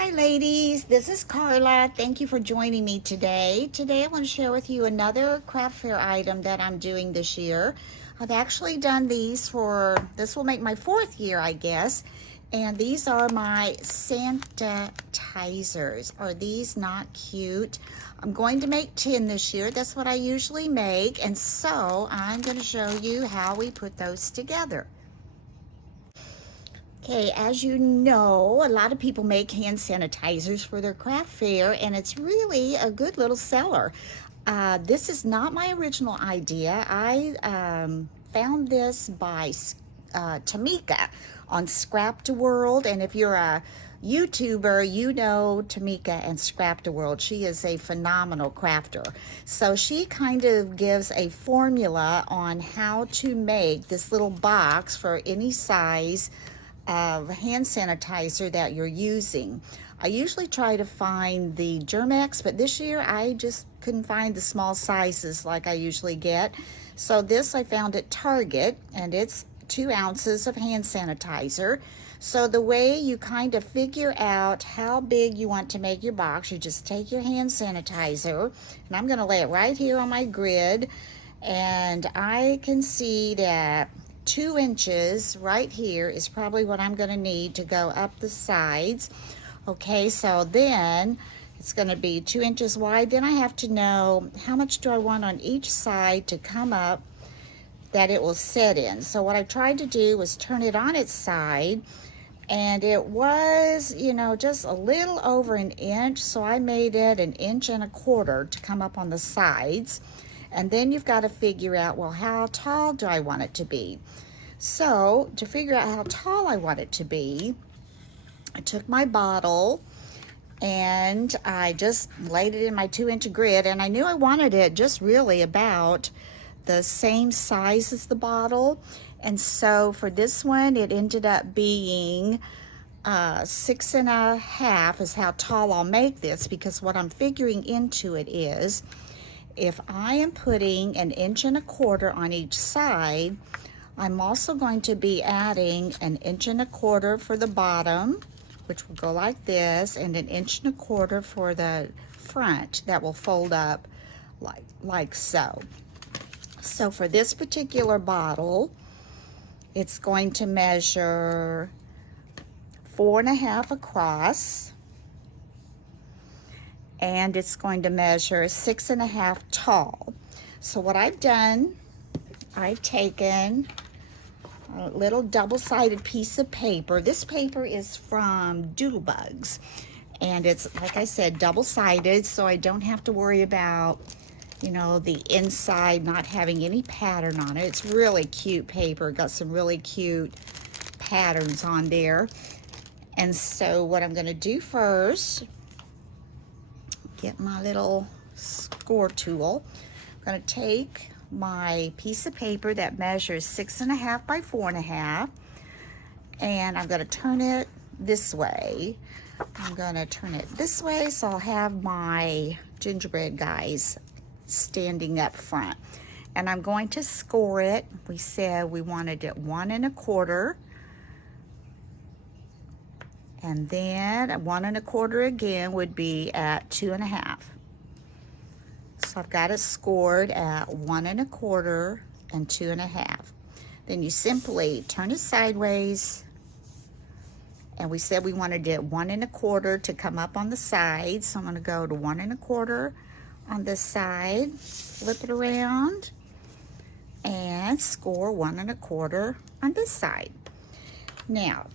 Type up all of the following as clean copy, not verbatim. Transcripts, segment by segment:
Hi ladies, this is Carla. Thank you for joining me today. Today I want to share with you another craft fair item that I'm doing this year. I've actually done these this will make my 4th year, I guess. And these are my SANTA-tizers. Are these not cute? I'm going to make 10 this year. That's what I usually make. And so I'm going to show you how we put those together. Okay, as you know, a lot of people make hand sanitizers for their craft fair, and it's really a good little seller. This is not my original idea. I found this by Tamika on ScrapdaWorld, and if you're a YouTuber, you know Tamika and ScrapdaWorld. She is a phenomenal crafter. So she kind of gives a formula on how to make this little box for any size of hand sanitizer that you're using. I usually try to find the Germex, but this year I just couldn't find the small sizes like I usually get. So this I found at Target, and it's 2 ounces of hand sanitizer. So the way you kind of figure out how big you want to make your box, you just take your hand sanitizer, and I'm going to lay it right here on my grid, and I can see that 2 inches right here is probably what I'm going to need to go up the sides. Okay, so then it's going to be 2 inches wide. Then I have to know how much do I want on each side to come up that it will set in. So what I tried to do was turn it on its side, and it was, you know, just a little over 1 inch. So I made it 1.25 inches to come up on the sides. And then you've got to figure out, well, how tall do I want it to be? So to figure out how tall I want it to be, I took my bottle and I just laid it in my 2-inch grid, and I knew I wanted it just really about the same size as the bottle. And so for this one, it ended up being 6.5 is how tall I'll make this, because what I'm figuring into it is, if I am putting 1.25 inches on each side, I'm also going to be adding 1.25 inches for the bottom, which will go like this, and 1.25 inches for the front that will fold up like so. So for this particular bottle, it's going to measure 4.5 across, and it's going to measure 6.5 tall. So what I've done, I've taken a little double-sided piece of paper. This paper is from Doodlebugs, and it's, like I said, double-sided, so I don't have to worry about, you know, the inside not having any pattern on it. It's really cute paper, got some really cute patterns on there. And so what I'm going to do first, get my little score tool. I'm going to take my piece of paper that measures 6.5 by 4.5, and I'm going to turn it this way. I'm going to turn it this way so I'll have my gingerbread guys standing up front, and I'm going to score it. We said we wanted it 1.25, and then 1.25 again would be at 2.5. So I've got it scored at 1.25 and 2.5. Then you simply turn it sideways, and we said we wanted it 1.25 to come up on the side. So I'm going to go to 1.25 on this side, flip it around, and score 1.25 on this side. Now,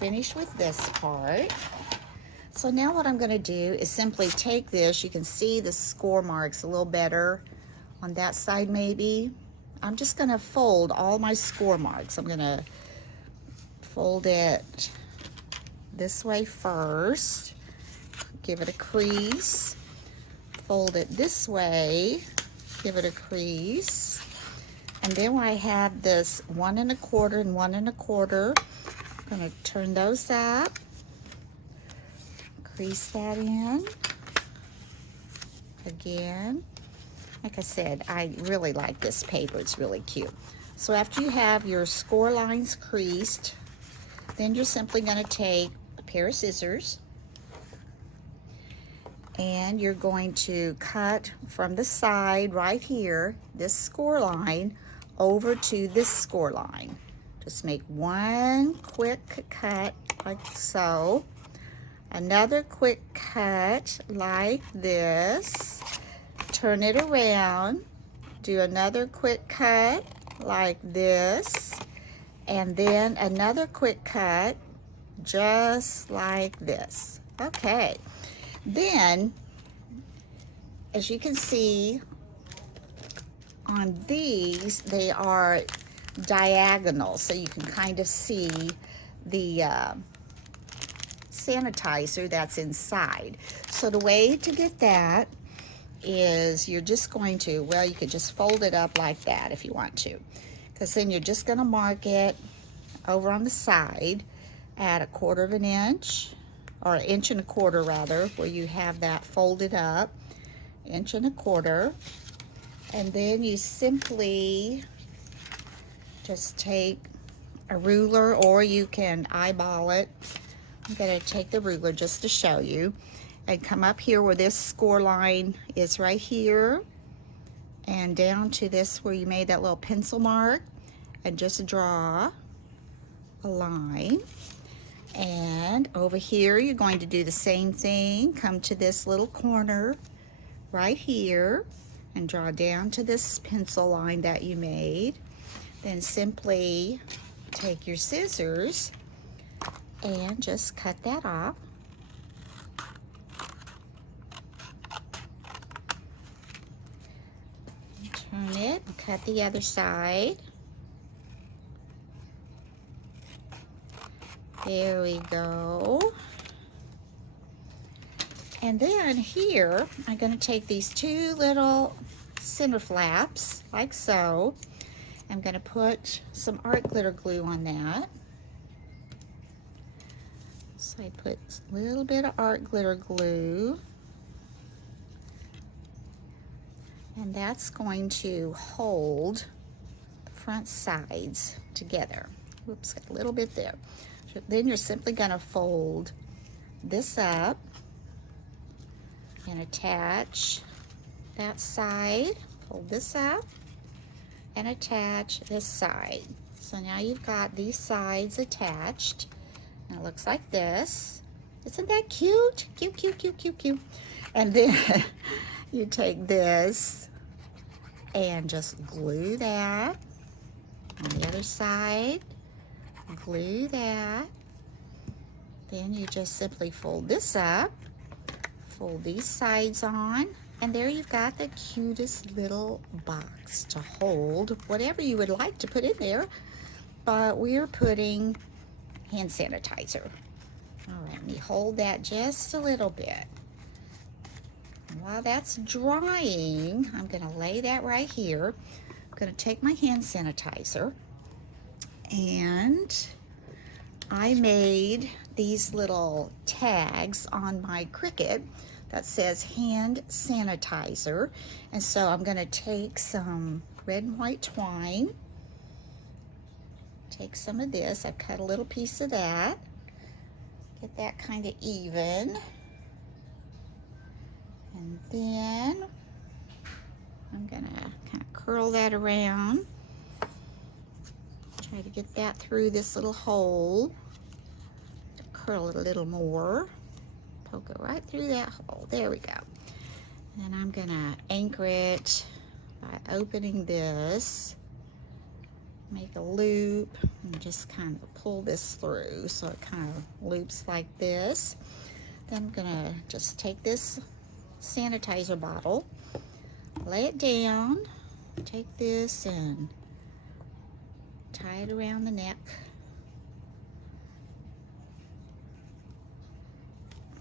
finished with this part. So now what I'm going to do is simply take this. You can see the score marks a little better on that side maybe. I'm just going to fold all my score marks. I'm going to fold it this way first, give it a crease, fold it this way, give it a crease, and then when I have this 1.25 and 1.25, I'm going to turn those up, crease that in again. Like I said, I really like this paper. It's really cute. So after you have your score lines creased, then you're simply going to take a pair of scissors, and you're going to cut from the side right here, this score line, over to this score line. Just make one quick cut like so, another quick cut like this, turn it around, do another quick cut like this, and then another quick cut just like this. Okay, then as you can see on these, they are diagonal, so you can kind of see the sanitizer that's inside. So the way to get that is you're just going to, well, you could just fold it up like that if you want to, because then you're just going to mark it over on the side at 1/4 of an inch, or 1 1/4 inches rather, where you have that folded up, 1 1/4 inches, and then you simply just take a ruler, or you can eyeball it. I'm going to take the ruler just to show you, and come up here where this score line is right here, and down to this where you made that little pencil mark, and just draw a line. And over here you're going to do the same thing. Come to this little corner right here and draw down to this pencil line that you made. Then simply take your scissors and just cut that off. Turn it and cut the other side. There we go. And then here, I'm going to take these 2 little center flaps, like so. I'm going to put some art glitter glue on that. So I put a little bit of art glitter glue. And that's going to hold the front sides together. Whoops, got a little bit there. Then you're simply going to fold this up and attach that side. Fold this up and attach this side. So now you've got these sides attached, and it looks like this. Isn't that cute? Cute, cute, cute, cute, cute. And then you take this and just glue that on the other side. Glue that. Then you just simply fold this up, fold these sides on, and there you've got the cutest little box to hold whatever you would like to put in there. But we're putting hand sanitizer. All right, let me hold that just a little bit. And while that's drying, I'm going to lay that right here. I'm going to take my hand sanitizer, and I made these little tags on my Cricut that says hand sanitizer. And so I'm going to take some red and white twine, take some of this, I've cut a little piece of that, get that kind of even, and then I'm going to kind of curl that around. Try to get that through this little hole. Curl it a little more. Poke it right through that hole. There we go. And I'm gonna anchor it by opening this. Make a loop and just kind of pull this through so it kind of loops like this. Then I'm gonna just take this sanitizer bottle, lay it down, take this and tie it around the neck.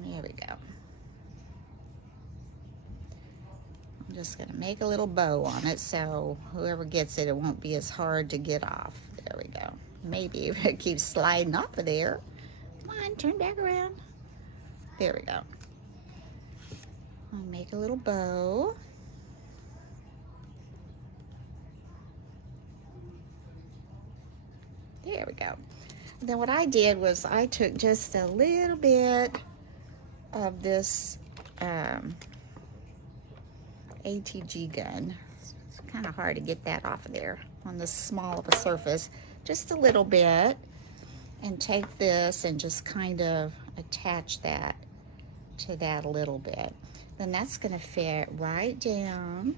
There we go. I'm just going to make a little bow on it so whoever gets it, it won't be as hard to get off. There we go. Maybe if it keeps sliding off of there. Come on, turn back around. There we go. I'll make a little bow. There we go. And then what I did was I took just a little bit of this ATG gun. It's kind of hard to get that off of there on this small of a surface. Just a little bit. And take this and just kind of attach that to that a little bit. Then that's going to fit right down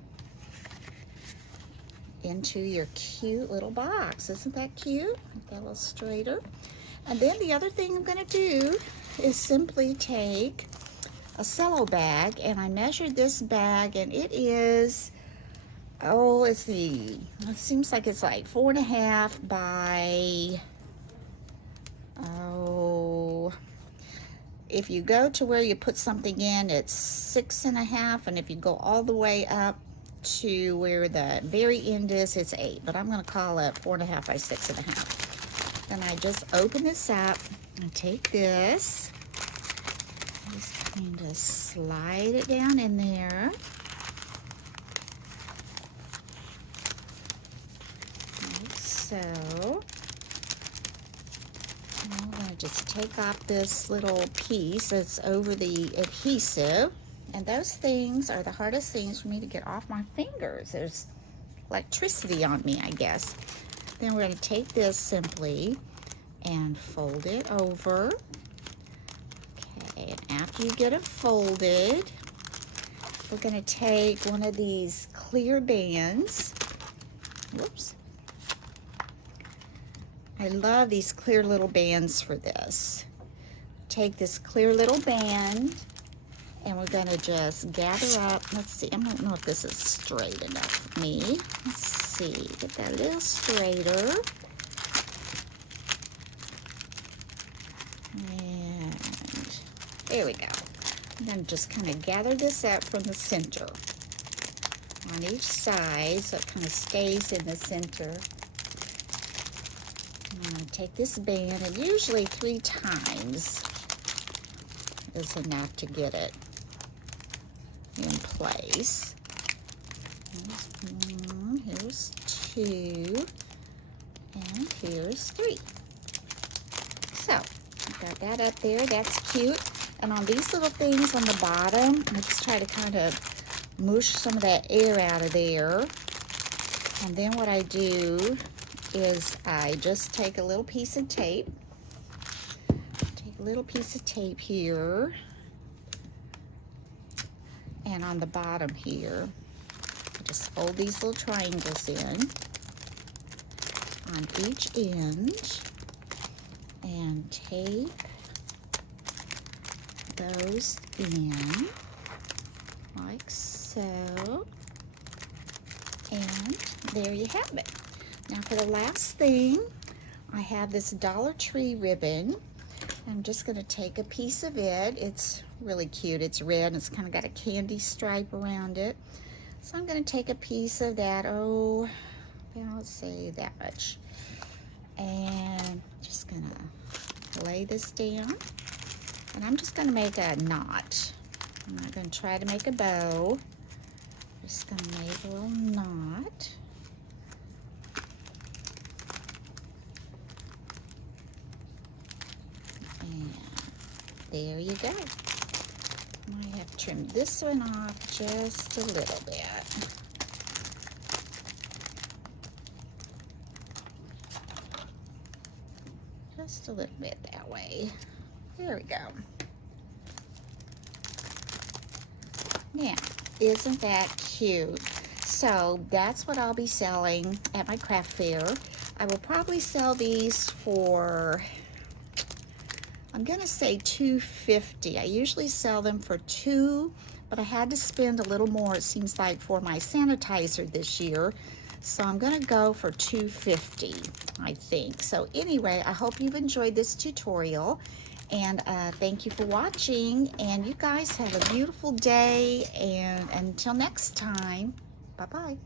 into your cute little box. Isn't that cute? Make that a little straighter. And then the other thing I'm going to do is simply take a cello bag, and I measured this bag, and it is, oh, let's see, it seems like it's like 4.5 by, oh, if you go to where you put something in, it's 6.5, and if you go all the way up to where the very end is, it's 8, but I'm going to call it 4.5 by 6.5. Then I just open this up and take this, just kind of slide it down in there. Like so. And I'm going to just take off this little piece that's over the adhesive. And those things are the hardest things for me to get off my fingers. There's electricity on me, I guess. Then we're going to take this simply and fold it over. Okay, and after you get it folded, we're going to take one of these clear bands. Whoops. I love these clear little bands for this. Take this clear little band, and we're going to just gather up. Let's see, I don't know if this is straight enough for me. Let's see, get that a little straighter. And there we go. I'm going to just kind of gather this up from the center on each side so it kind of stays in the center. I'm going to take this band, and usually 3 times is enough to get it in place. Here's 1, here's 2, and here's 3. So, got that up there, that's cute. And on these little things on the bottom, I just try to kind of mush some of that air out of there. And then what I do is I just take a little piece of tape. Take a little piece of tape here. And on the bottom here, I just fold these little triangles in on each end and tape those in like so. And there you have it. Now for the last thing, I have this Dollar Tree ribbon. I'm just going to take a piece of it. It's really cute. It's red and it's kind of got a candy stripe around it. So I'm going to take a piece of that. Oh, I'll say that much. And just going to lay this down. And I'm just going to make a knot. I'm not going to try to make a bow. Just going to make a little knot. And there you go. I might have to trim this one off just a little bit. Just a little bit that way. There we go. Now, isn't that cute? So that's what I'll be selling at my craft fair. I will probably sell these for, I'm gonna say $2.50. I usually sell them for $2, but I had to spend a little more, it seems like, for my SANTA-tizer this year. So I'm gonna go for $2.50, I think. So anyway, I hope you've enjoyed this tutorial, and thank you for watching, and you guys have a beautiful day, and until next time, bye-bye.